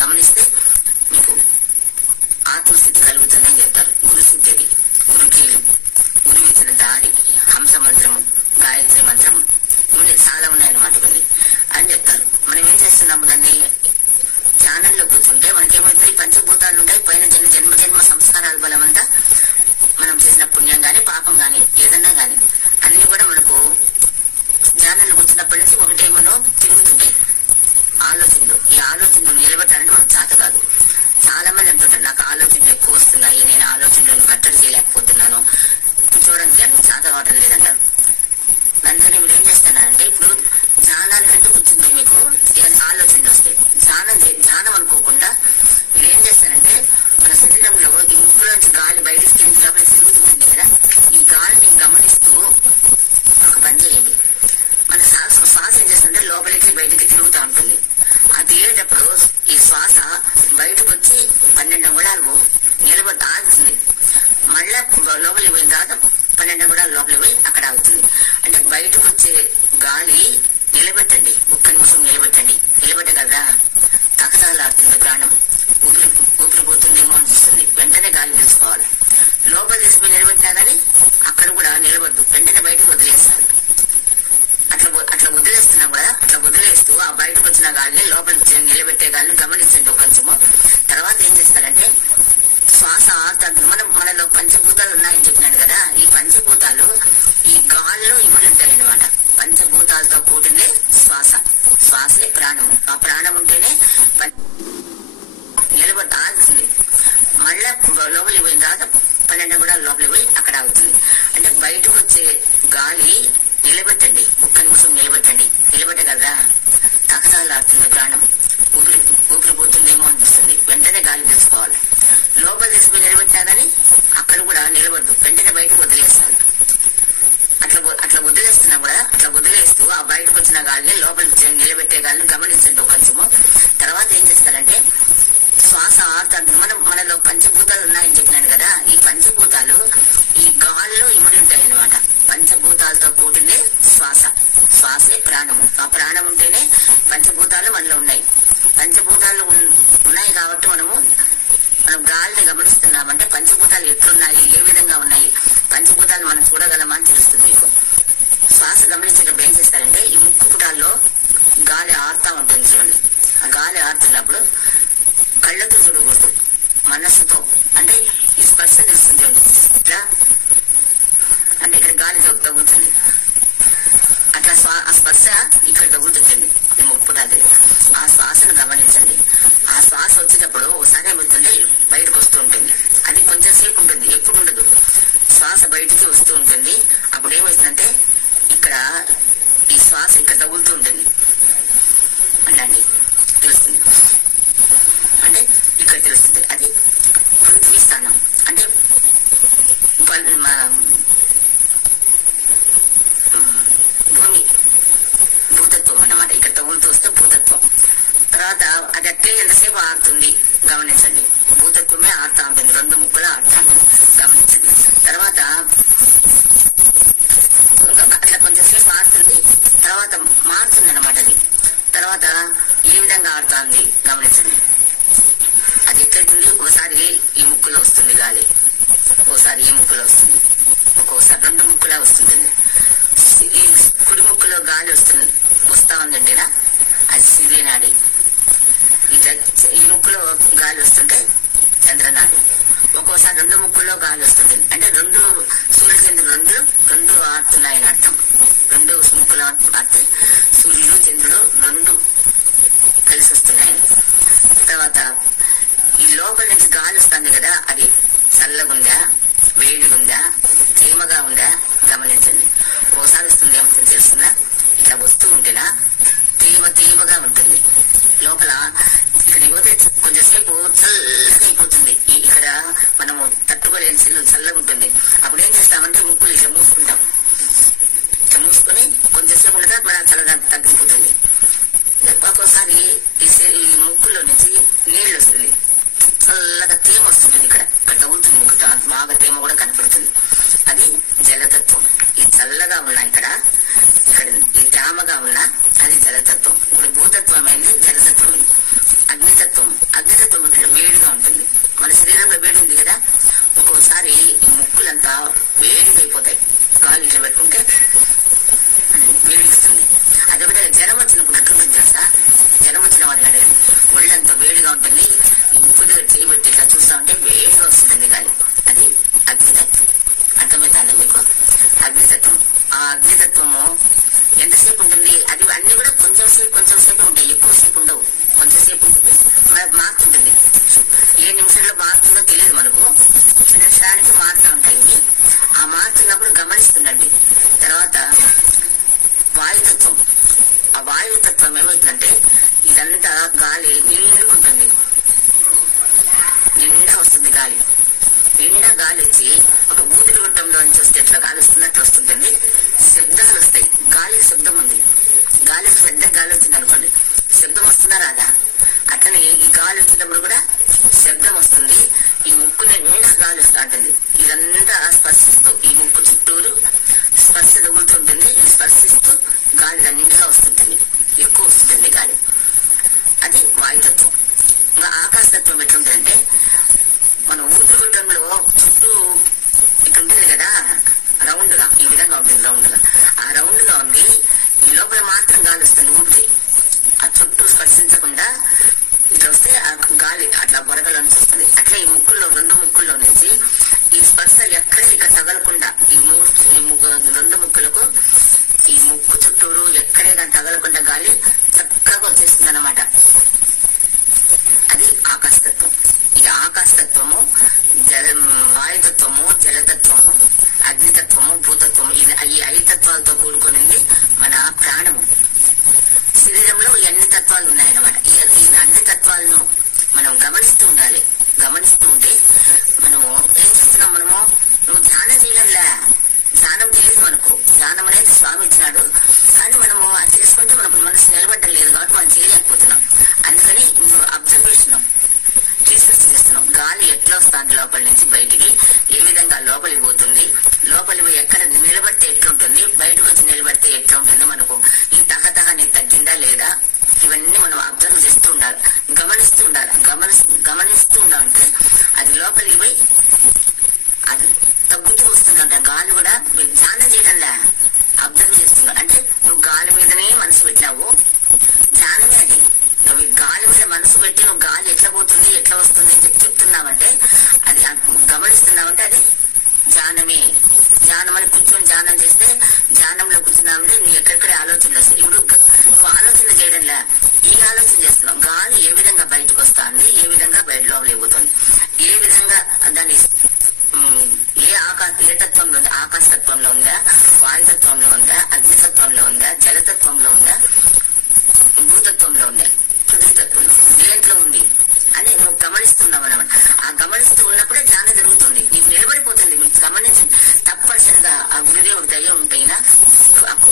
గమనిస్తే మీకు ఆత్మస్థితి కలుగుతుందని చెప్తారు. గురుస్థితి అది. గురువు ఇచ్చిన దారి, హంస మంత్రము, గాయత్రి మంత్రము, ఇవన్నీ చాలా ఉన్నాయన్నమాట ఇవన్నీ అని చెప్తారు. మనం ఏం చేస్తున్నాము, దాన్ని ధ్యానంలో కూర్చుంటే మనకేమవుతుంది, పంచభూతాలు ఉంటాయి. పైన జన్మ సంస్కారాల బలమంతా మనం చేసిన పుణ్యం గాని పాపం గాని ఏదన్నా గాని అన్ని కూడా మనకు ధ్యానంలో కూర్చున్నప్పటి నుంచి ఒకటేమో తిరుగుతుంటాయి ఆలోచనలు. ఈ ఆలోచనలు నిలబెట్టాలంటే మనకు చేత కాదు. చాలా మంది అంటుంటారు, నాకు ఆలోచనలు ఎక్కువ వస్తున్నాయి, నేను ఆలోచనలను కట్టడి చేయలేకపోతున్నాను, చూడండి నాకు చేత కావటం లేదంటారు. అందుకని మీరు ఏం చేస్తున్నారంటే ఇప్పుడు ధ్యానానికంటే కూర్చుంటే మీకు ఏదైనా ఆలోచనలు వస్తాయి. ధ్యానం అనుకోకుండా మీరు ఏం చేస్తారంటే మన శరీరంలో ఈ ముక్కులోంచి గాలి బయటికి తిరుగుతుంది కదా, ఈ గాలిని గమనిస్తూ ఒక పని చేయండి. మన శ్వాస ఏం చేస్తుంటే లోపలికి బయటికి తిరుగుతూ ఉంటుంది. అది తిరిగేటప్పుడు ఈ శ్వాస బయటకు వచ్చి 12 అంగుళాలు నిలబడి ఆగుతుంది. మళ్ళా లోపలికి పోయిన తర్వాత 12 అంగుళాలు లోపలికి పోయి అక్కడ ఆగుతుంది. అంటే బయటకు వచ్చే గాలి నిలబెట్టండి, 1 నిమిషం నిలబెట్టండి. నిలబెట్టగలరా? తగతగలాడుతుంది ప్రాణం, ఊపిరిపోతుందేమో అనిపిస్తుంది. వెంటనే గాలి తీసుకోవాలి. లోపల తీసుకుని నిలబెట్టినా కానీ అక్కడ కూడా నిలబడదు, వెంటనే బయటకు వదిలేస్తారు. అట్లా వదిలేస్తున్నా కూడా అట్లా వదిలేస్తూ ఆ బయటకు వచ్చిన గాలిని లోపలికి నిలబెట్టే గాలిని గమనించండి కొంచెము. తర్వాత ఏం చేస్తారంటే శ్వాస మనలో పంచభూతాలు ఉన్నాయని చెప్పినాను కదా, ఈ పంచభూతాలు ఈ గాల్లో ఇమిడి ఉంటాయి అన్నమాట. పంచభూతాలతో కూడినే శ్వాసే ప్రాణం. ఆ ప్రాణం ఉంటేనే నిలబడి ఆగుతుంది. మళ్ళా లోపలికి పోయిన తర్వాత 12 కూడా లోపలికి పోయి అక్కడ ఆగుతుంది. అంటే బయటకు వచ్చే గాలి నిలబెట్టండి, 1 నిమిషం నిలబెట్టండి. నిలబెట్టగలరా? తగతగలాడుతుంది ప్రాణం, ఊపిరిపోతుందేమో అనిపిస్తుంది. వెంటనే గాలి తీసుకోవాలి. లోపల తీసుకుని నిలబెట్టినా కానీ అక్కడ కూడా నిలబడదు, వెంటనే బయటకు వదిలేస్తారు. అట్లా వదిలేస్తున్నా కూడా అట్లా వదిలేస్తూ ఆ బయటకు వచ్చిన గాలిని లోపలికి నిలబెట్టే గాలిని గమనించండి కొంచెము. తర్వాత ఏం చేస్తారంటే శ్వాస మనలో పంచభూతాలు ఉన్నాయని చెప్పినాను కదా, ఈ పంచభూతాలు ఈ గాల్లో ఇమిడి ఉంటాయి అన్నమాట. పంచభూతాలతో కూడినే శ్వాసే ప్రాణం. ఆ ప్రాణం ఉంటేనే పంచభూతాలు మనలో ఉన్నాయి. పంచభూతాలు ఉన్నాయి కాబట్టి మనం గాలిని గమనిస్తున్నామంటే పంచభూతాలు ఎట్లున్నాయి, ఏ విధంగా ఉన్నాయి, పంచభూతాలు మనం చూడగలమా అని తెలుస్తుంది మీకు. శ్వాస గమనించేటప్పుడు ఏం చేస్తారంటే ఈ ముక్కు పుటాల్లో గాలి ఆడుతూ ఉంటుంది చూడండి. ఆ గాలి ఆడుతున్నప్పుడు కళ్ళతో చూడకూడదు, మనస్సుతో. అంటే ఈ స్పర్శ తెలుస్తుంది ఇట్లా, అంటే ఇక్కడ గాలి తగ్గుతుంది. అట్లా ఆ స్పర్శ ఇక్కడ తగ్గుతుంది ముక్కు పుటాలు. ఆ శ్వాసను గమనించండి. ఆ శ్వాస వచ్చేటప్పుడు ఒకసారి ఏమవుతుంది, బయటకు వస్తూ ఉంటుంది. అది కొంచెం సేపు ఉంటుంది, ఎప్పుడు ఉండదు. శ్వాస బయటికి వస్తూ ఉంటుంది. ఏమవుతుందంటే ఇక్కడ ఈ శ్వాస ఇక్కడ తగులుతూ ఉంటుంది అండి, తెలుస్తుంది. అంటే ఇక్కడ తెలుస్తుంది. అది పృథ్వీ స్థానం అంటే భూమి భూతత్వం అన్నమాట. ఇక్కడ తగులుతూ వస్తే భూతత్వం. తర్వాత అది అట్లే ఎంతసేపు ఆడుతుంది గమనించండి. భూతత్వమే ఆడుతా ఉంటుంది, 2 ముక్కలు ఆడుతా ఉంటుంది గమనించండి. తర్వాత అట్లా కొంచెంసేపు ఆడుతుంది, తర్వాత మారుతుంది అన్నమాట. అది తర్వాత ఈ విధంగా ఆడుతుంది గమనించండి. అది ఎట్లయితుంది, ఒకసారి ఈ ముక్కులో వస్తుంది గాలి, ఒకసారి ఈ ముక్కులో వస్తుంది, ఒక్కోసారి 2 ముక్కులా వస్తుంది. ఈ కుడి ముక్కులో గాలి వస్తా ఉందంటేనా అది సూర్యనాడి. ఇట్లా ఈ ముక్కులో గాలి వస్తుంటే చంద్రనాడి. ఒక్కోసారి 2 ముక్కుల్లో గాలి వస్తుంది. అంటే 2 సూర్యచంద్రులు 2 ఆడుతున్నాయని అర్థం. 2 ముక్కులు ఆడితే సూర్యుడు చంద్రుడు 2 కలిసి వస్తున్నాయని. తర్వాత ఈ లోపల నుంచి గాలి వస్తుంది కదా, అది చల్లగుందా, వేడిగుందా, తేమగా ఉందా గమనించండి. ఓసారి వస్తుంది ఏమవుతుంది తెలుస్తుందా, ఇట్లా వస్తూ ఉంటేనా తేమగా ఉంటుంది. లోపల ఇక్కడ పోతే కొంచెంసేపు చల్లగా అయిపోతుంది. ఇక్కడ మనము తట్టుకోలేని చల్లగా ఉంటుంది. అప్పుడు ఏం చేస్తామంటే ముక్కులు ఇట్లా మూసుకుంటాం. ఇట్లా మూసుకొని కొంచెంసేపు ఉండగా మన చల్లగా తగ్గిపోతుంది. ఒక్కోసారి ఈ ముక్కులో నుంచి నీళ్ళు వస్తుంది, చల్లగా తేమ వస్తుంటుంది. ఇక్కడ తగ్గుతుంది, ముక్కు బాగా తేమ కూడా కనపడుతుంది. అది జలతత్వం. ఈ చల్లగా ఉన్నా ఇక్కడ ఈ తేమగా ఉన్నా అది జలతత్వం. ఇప్పుడు భూతత్వం అయింది, జలతత్వం అయింది. అగ్నితత్వం ఇక్కడ వేడిగా ఉంటుంది. మన శరీరంలో వేడి ఉంది కదా, ఒక్కోసారి ముక్కులంతా వేడిగా అయిపోతాయి. గాలి ఇట్లా పెట్టుకుంటే వేడిస్తుంది. అదొకటి జ్వరం వచ్చినప్పుడు ఎట్లుంటుంది తెలుసా, జ్వరం వచ్చిన వాళ్ళు కానీ ఒళ్ళంతా వేడిగా ఉంటుంది. ముక్కు దగ్గర చేయబెట్టి ఇట్లా చూస్తా ఉంటే వేడిగా వస్తుంది గాలి. అది అగ్నితత్వం. అర్థమవుతుంది మీకు? అగ్నితత్వం. ఆ అగ్నితత్వము ఎంతసేపు ఉంటుంది, అది అన్ని కూడా కొంచెం సేపు ఉంటాయి, ఎక్కువసేపు ఉండవు. కొంచెంసేపు మారుతుంటుంది. ఏ నిమిషంలో మారుతుందో తెలియదు మనకు, చిన్న క్షణానికి మారుతూ ఉంటాయి. ఆ మారుతున్నప్పుడు గమనిస్తుందండి. తర్వాత వాయుతత్వం. ఆ వాయుతత్వం ఏమవుతుందంటే ఇదంతా గాలి నిండుకుంటుంది, నిండా వస్తుంది గాలి. నిండా గాలి వచ్చి ఒక ఊపిరి గుట్టంలో నుంచి వస్తే ఎట్లా గాలి వస్తున్నట్లు వస్తుంటుంది. శబ్దాలు వస్తాయి. గాలికి శబ్దం ఉంది. గాలికి పెద్ద గాలి వచ్చింది అనుకోండి, శబ్దం వస్తుందా రాదా? అట్లనే ఈ గాలి వచ్చినప్పుడు కూడా శబ్దం వస్తుంది. ఈ ముక్కు నిండా గాలి వస్తూ ఉంటుంది. ఇదంతా స్పర్శిస్తూ ఈ ముక్కు చుట్టూరు స్పర్శ తగులుతుంటుంది. స్పర్శిస్తూ గాలి నిండుగా వస్తుంటుంది, ఎక్కువ వస్తుంది గాలి. అది వాయుతత్వం. ఇంకా ఆకాశతత్వం ఎట్లుంటుందంటే మన ఊపిరిగుట్టంలో చుట్టూ ఇక్కడ ఉంటుంది కదా, రౌండ్ గా ఈ విధంగా ఉంటుంది. రౌండ్ గా ఆ రౌండ్ గా ఉంది. ఈ లోపల మాత్రం గాలి వస్తుంది ఊపిరి. ఆ చుట్టూ స్పర్శించకుండా ఇట్లా వస్తే ఆ గాలి అట్లా బొరగలో నుంచి వస్తుంది. అట్లా ఈ ముక్కుల్లో 2 ముక్కుల్లో నుంచి ఈ స్పర్శ ఎక్కడ ఇక్కడ తగలకుండా ఈ 2 ముక్కులకు ఈ ముక్కు చుట్టూరు ఎక్కడే కానీ తగలకుండా గాలి చక్కగా వచ్చేస్తుంది అన్నమాట. అది ఆకాశతత్వం. ఈ ఆకాశతత్వము వాయుతత్వము, జలతత్వము, అగ్నితత్వము, భూతత్వము, ఈ 5 తత్వాలతో కూడుకునింది మన ప్రాణము. శరీరంలో ఈ అన్ని తత్వాలు ఉన్నాయన్నమాట. ఈ అన్ని తత్వాలను మనం గమనిస్తూ ఉండాలి. గమనిస్తూ ఉంటే మనము ఏం చేస్తున్నాం, నువ్వు ధ్యానం చేయడంలే, ధ్యానం తెలియదు మనకు. ధ్యానం అనేది స్వామి ఇచ్చినాడు, కానీ మనము అది చేసుకుంటే మనకు మనసు నిలబడ్డం లేదు కాబట్టి మనం చేయలేకపోతున్నాం. అందుకని నువ్వు అబ్జర్వేషన్ రీసెర్చ్ చేస్తున్నాం. గాలి ఎట్లా వస్తుంది లోపల నుంచి బయటికి, ఏ విధంగా లోపలికి పోతుంది, లోపలి ఎక్కడ నిలబడితే ఎట్లుంటుంది, బయటకు వచ్చి నిలబడితే ఎట్లా ఉంటుంది, మనకు ఈ తహతహ అనేది తగ్గిందా లేదా, ఇవన్నీ మనం అబ్జర్వ్ చేస్తూ ఉండాలి, గమనిస్తూ ఉండాలి. గమనిస్తూ ఉండాలంటే అది లోపలికి పోయి అది తగ్గుతూ వస్తుందంట. గాలి కూడా ధ్యానం చేయడంలే, అబ్జర్వ్ చేస్తున్నావు. అంటే నువ్వు గాలి మీదనే మనసు పెట్టినావు, ధ్యానమే అది. నువ్వు గాలి మీద మనసు పెట్టి నువ్వు గాలి ఎట్లా పోతుంది ఎట్లా వస్తుంది అని చెప్తున్నావంటే, అది గమనిస్తున్నావంటే అది ధ్యానమే. ధ్యానం అని కూర్చొని ధ్యానం చేస్తే, ధ్యానంలో కూర్చున్నామంటే నీ ఎక్కడెక్కడే ఆలోచనలు వస్తాయి. ఇప్పుడు నువ్వు ఆలోచన చేయడంలా, ఈ ఆలోచన చేస్తున్నావు. గాలి ఏ విధంగా బయటకు వస్తుంది, ఏ విధంగా బయట లోపలికి పోతుంది, ఏ విధంగా దాన్ని ఏ ఆకాశం ఏ తత్వంలో ఉందా? ఆకాశతత్వంలో ఉందా, వాయుతత్వంలో ఉందా, అగ్నితత్వంలో ఉందా, జలతత్వంలో ఉందా, భూతత్వంలో ఉందా, పృథ్వీతత్వంలో దేంట్లో ఉంది అని నువ్వు గమనిస్తున్నావు అన్నమాట. ఆ గమనిస్తూ ఉన్నప్పుడే ధ్యానం జరుగుతుంది, నీకు నిలబడిపోతుంది. మీకు గమనించండి, తప్పనిసరిగా ఆ గురుదేవుడు దయ ఉంటేనా,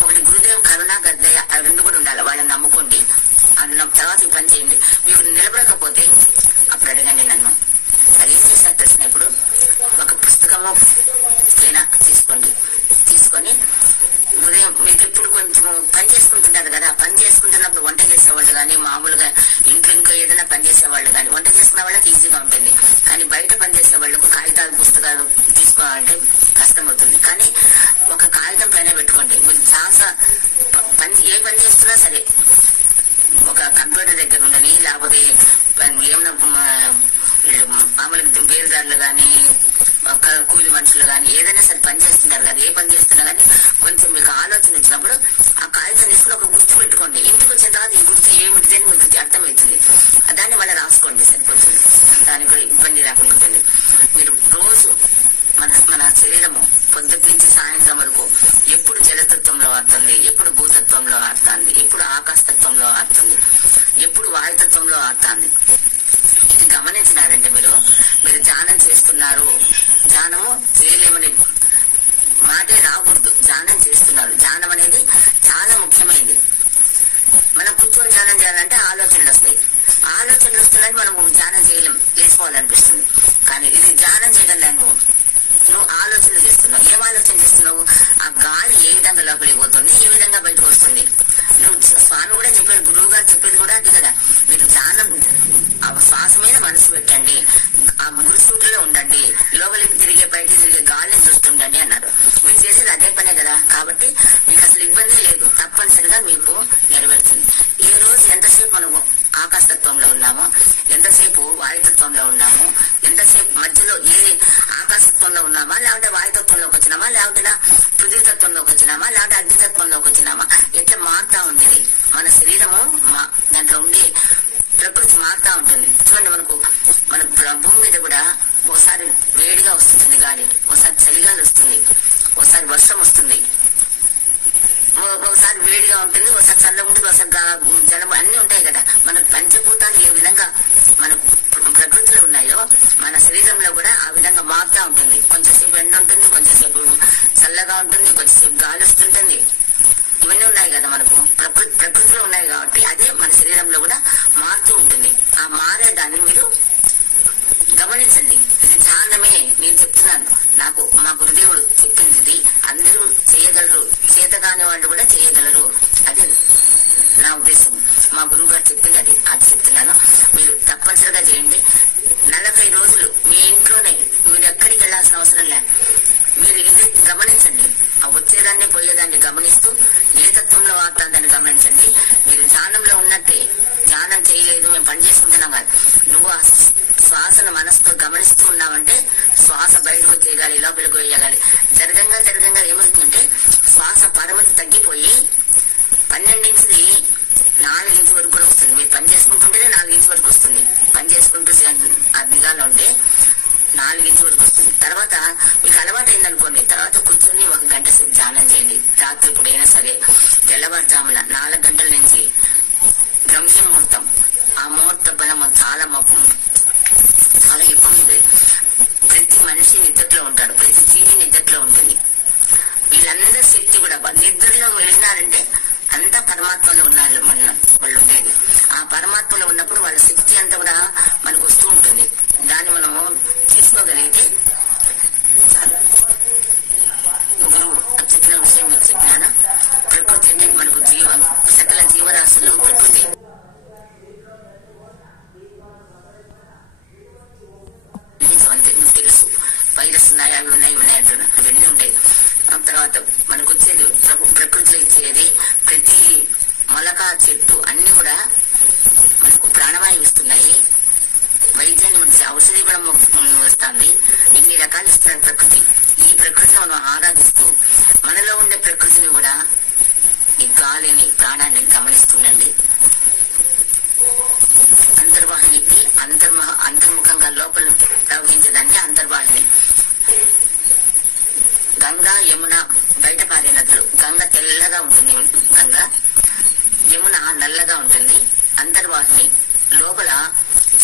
ఒకటి గురుదేవు కరుణ గద్దయ ఆ రెండు కూడా ఉండాలి. వాళ్ళని నమ్ముకోండి, అన్న తర్వాత ఈ పని చేయండి. మీకు నిలబడకపోతే అప్పుడు అడగండి నన్ను. అది ఏం చేసిన ప్రశ్న, ఇప్పుడు ఒక పుస్తకము అయినా తీసుకోండి, తీసుకొని ఉదయం మీకు ఎప్పుడు కొంచెం పని చేసుకుంటుంటారు కదా, పని చేసుకుంటున్నప్పుడు వంట చేసేవాళ్ళు కానీ, మామూలుగా ఇంట్లో ఏదైనా పని చేసేవాళ్ళు కానీ, వంట చేసుకున్న వాళ్ళకి ఈజీగా ఉంటుంది. కానీ బయట పని చేసే వాళ్ళకు కాగితాలు పుస్తకాలు తీసుకోవాలంటే కష్టం అవుతుంది. కానీ ఒక కాగితం పైన పెట్టుకోండి. మీరు చాలా ఏ పని చేస్తున్నా సరే, ఒక కంప్యూటర్ దగ్గర ఉండని, లేకపోతే ఏమన్నా మామూలుగా బేరుదారులు కానీ, కూలి మనుషులు కానీ ఏదైనా సరే పని చేస్తున్నారు కదా, ఏ పని చేస్తున్నా కానీ కొంచెం మీకు ఆలోచన వచ్చినప్పుడు ఆ కాగితం తీసుకుని ఒక గుర్తు పెట్టుకోండి. ఇంటికి వచ్చిన తర్వాత ఈ గుర్తు ఏమిటి అని మీకు అర్థమవుతుంది. దాన్ని మళ్ళీ రాసుకోండి, సరిపోతుంది. దానికి కూడా ఇబ్బంది రాకుండా ఉంటుంది. మీరు రోజు మన శరీరము పొద్దుటి నుంచి సాయంత్రం వరకు ఎప్పుడు జలతత్వంలో ఆడుతుంది, ఎప్పుడు భూతత్వంలో ఆడుతుంది, ఎప్పుడు ఆకాశతత్వంలో ఆడుతుంది, ఎప్పుడు వాయుతత్వంలో ఆడుతుంది. ఇది గమనించినారంటే మీరు ధ్యానం చేస్తున్నారు. ధ్యానము చేయలేమని మాటే రాకూడదు, ధ్యానం చేస్తున్నారు. ధ్యానం అనేది చాలా ముఖ్యమైనది. మనం కూర్చొని ధ్యానం చేయాలంటే ఆలోచనలు వస్తాయి. ఆలోచనలు వస్తున్నాయి, మనం ధ్యానం చేయలేం, చేసుకోవాలనిపిస్తుంది. కానీ ఇది ధ్యానం చేయగల నువ్వు ఆలోచన చేస్తున్నావు. ఏం ఆలోచన చేస్తున్నావు? ఆ గాలి ఏ విధంగా లోపలికి పోతుంది, ఏ విధంగా బయటకు వస్తుంది. నువ్వు స్వామి కూడా చెప్పాడు, గురువు గారు చెప్పేది కూడా అది కదా. మీరు ధ్యానం ఆ శ్వాస మీద మనసు పెట్టండి, ఆ గురు సూత్రలో ఉండండి, లోపలికి తిరిగే బయటికి తిరిగే గాలిని చూస్తుండండి అన్నారు. మీరు చేసేది అదే పనే కదా. కాబట్టి మీకు అసలు ఇబ్బంది లేదు, తప్పనిసరిగా మీకు నెరవేరుతుంది. ఈ రోజు ఎంతసేపు మనము ఆకాశతత్వంలో ఉన్నామో, ఎంతసేపు వాయుతత్వంలో ఉన్నాము, ఎంతసేపు మధ్యలో ఏ ఆకాశతత్వంలో ఉన్నామా, లేకుంటే వాయుతత్వంలోకి వచ్చినామా, లేకుంటే పృథ్వీతత్వంలోకి వచ్చినామా, లేకుంటే అగ్నితత్వంలోకి వచ్చినామా, ఎట్లా మారుతా ఉంది మన శరీరము. దాంట్లో ఉండే ప్రకృతి మారుతా ఉంటుంది. చూడండి, మన భూమి మీద కూడా ఒకసారి వేడిగా వస్తుంది గాలి, ఒకసారి చలిగాలి వస్తుంది, ఒకసారి వర్షం వస్తుంది, ఒకసారి వేడిగా ఉంటుంది, ఒకసారి చల్లగా ఉంటుంది, ఒకసారి జలం అన్ని ఉంటాయి కదా. మన పంచభూతాలు ఏ విధంగా మన ప్రకృతిలో ఉన్నాయో మన శరీరంలో కూడా ఆ విధంగా మారుతా ఉంటుంది. కొంచెంసేపు ఎండ ఉంటుంది, కొంచెంసేపు చల్లగా ఉంటుంది, కొంచెంసేపు గాలి వస్తుంటుంది. ఇవన్నీ ఉన్నాయి కదా మనకు, ప్రకృతిలో ఉన్నాయి కాబట్టి అదే మన శరీరంలో కూడా మారుతూ ఉంటుంది. ఆ మారేదాన్ని మీరు గమనించండి. ఇది ధ్యానమే, నేను చెప్తున్నాను. నాకు మా గురుదేవుడు చెప్పింది ఇది. అందరూ చేయగలరు, చేతగాని వాళ్ళు కూడా చేయగలరు. అది నా ఉద్దేశం. మా గురువు గారు చెప్పింది అది చెప్తున్నాను. మీరు తప్పనిసరిగా చేయండి. 40 రోజులు మీ ఇంట్లోనే, మీరు ఎక్కడికి వెళ్లాల్సిన అవసరం లేదు. మీరు ఇది గమనించండి. ఆ వచ్చేదాన్ని పోయేదాన్ని గమనిస్తూ ఏ తత్వంలో వాడుతుందని గమనించండి. మీరు ధ్యానంలో ఉన్నట్టే, ధ్యానం చేయలేదు మేము పని చేసుకుంటున్నాం కాదు, నువ్వు ఆ శ్వాసను మనసుతో గమనిస్తూ ఉన్నావంటే శ్వాస బయటకు వచ్చేయాలి, లోపలికి వేయగాలి. జరగంగా ఏమవుతుందంటే శ్వాస పరిమితి తగ్గిపోయి 12 నుంచి 4 ఇంచు వరకు కూడా వస్తుంది. మీరు పని చేసుకుంటుంటేనే 4 ఇంచు వరకు వస్తుంది. పని చేసుకుంటూ ఆ దిగాలో ఉంటే 4 ఇంచు వరకు వస్తుంది. తర్వాత మీకు అలవాటు అయిందనుకోండి, తర్వాత కూర్చొని 1 గంట సేపు ధ్యానం చేయండి. రాత్రి ఇప్పుడైనా సరే తెల్లవారుజామున 4 గంటల నుంచి బ్రహ్మ ముహూర్తం. ఆ ముహూర్త బలం చాలా ఎక్కువ ఉంది. ప్రతి మనిషి నిద్రలో ఉంటాడు, ప్రతి జీవి నిద్రలో ఉంటుంది. వీళ్ళందరి శక్తి కూడా నిద్రలో వెళ్ళినారంటే అంతా పరమాత్మలో ఉన్నారు వాళ్ళు ఉండేది. ఆ పరమాత్మలో ఉన్నప్పుడు వాళ్ళ శక్తి అంతా కూడా మనకు వస్తూ ఉంటుంది. దాన్ని మనము తీసుకోగలిగితే చాలు. గురువు చెప్పిన విషయం మీకు చెప్పినాను. ప్రకృతి అంటే మనకు సకల జీవరాశులు ప్రకృతి. మీకు తెలుసు, వైరస్ ఉన్నాయి, అవి ఉన్నాయి అంటున్నా, అవన్నీ ఉంటాయి. తర్వాత మనకు వచ్చేది ప్రకృతిలో ఇచ్చేది ప్రతి మొలక, చెట్టు అన్ని కూడా మనకు ప్రాణవాయువు ఇస్తున్నాయి. వైద్యాన్ని మంచి ఔషధి కూడా వస్తుంది. ఇన్ని రకాలు ఇస్తున్నారు ప్రకృతి. ఈ ప్రకృతిని మనం ఆరాధిస్తూ మనలో ఉండే ప్రకృతిని కూడా, ఈ గాలిని, ప్రాణాన్ని గమనిస్తుండండి. అంతర్వాహినికి అంతర్ముఖంగా లోపల ప్రవహించేదాన్ని అంతర్వాహిని. గంగ తెల్లగా ఉంటుంది, గంగ యమున నల్లగా ఉంటుంది. అంతర్వాహిని లోపల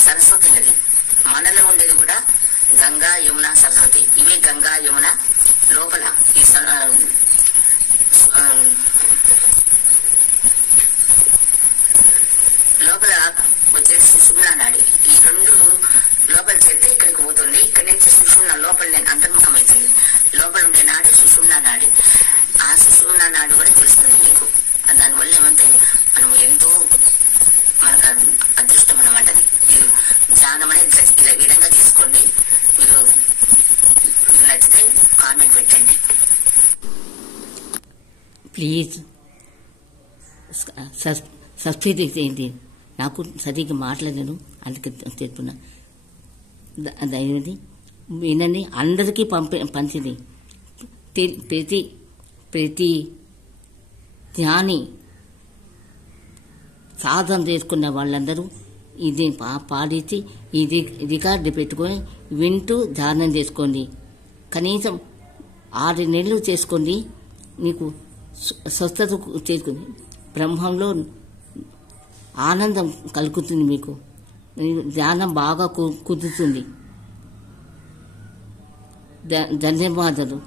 సరస్వతి నది, మనలో ఉండేది కూడా గంగా యమున సరస్వతి. ఇవి గంగా యమున లోపల ఈ లోపల వచ్చేసి సుషుమ్నా నాడి. ఈ రెండు లోపల చేస్తే ఇక్కడికి పోతుంది, ఇక్కడి నుంచి సుషుమ్నా లోపల అంతర్ముఖం అవుతుంది. లోపల ఉండే నాడి సుషుమ్నా నాడి. ఆ సుషుమ్నా నాడి కూడా తెలుస్తుంది మీకు. దానివల్ల ఏమంటే మనం ఎంతో మనకు అదృష్టం అన్నమాట. మీరు ధ్యానం అనేది ఇలా విధంగా చేసుకోండి. మీరు నచ్చితే కామెంట్ పెట్టండి ప్లీజ్. సబ్స్క్రైబ్ చేయండి. నాకు సరిగ్గా మాట్లాడను, అందుకే చెప్తున్నా. అదేంటి వినండి, అందరికీ పంచింది. ప్రతి జ్ఞాని సాధన చేసుకున్న వాళ్ళందరూ ఇది పాడించి ఇది రికార్డు పెట్టుకొని వింటూ ధ్యానం చేసుకోండి. కనీసం 6 నెలలు చేసుకోండి. మీకు స్వస్థత చేసుకుని బ్రహ్మంలో ఆనందం కలుగుతుంది. మీకు ధ్యానం బాగా కుదురుతుంది. ధన్యవాదాలు.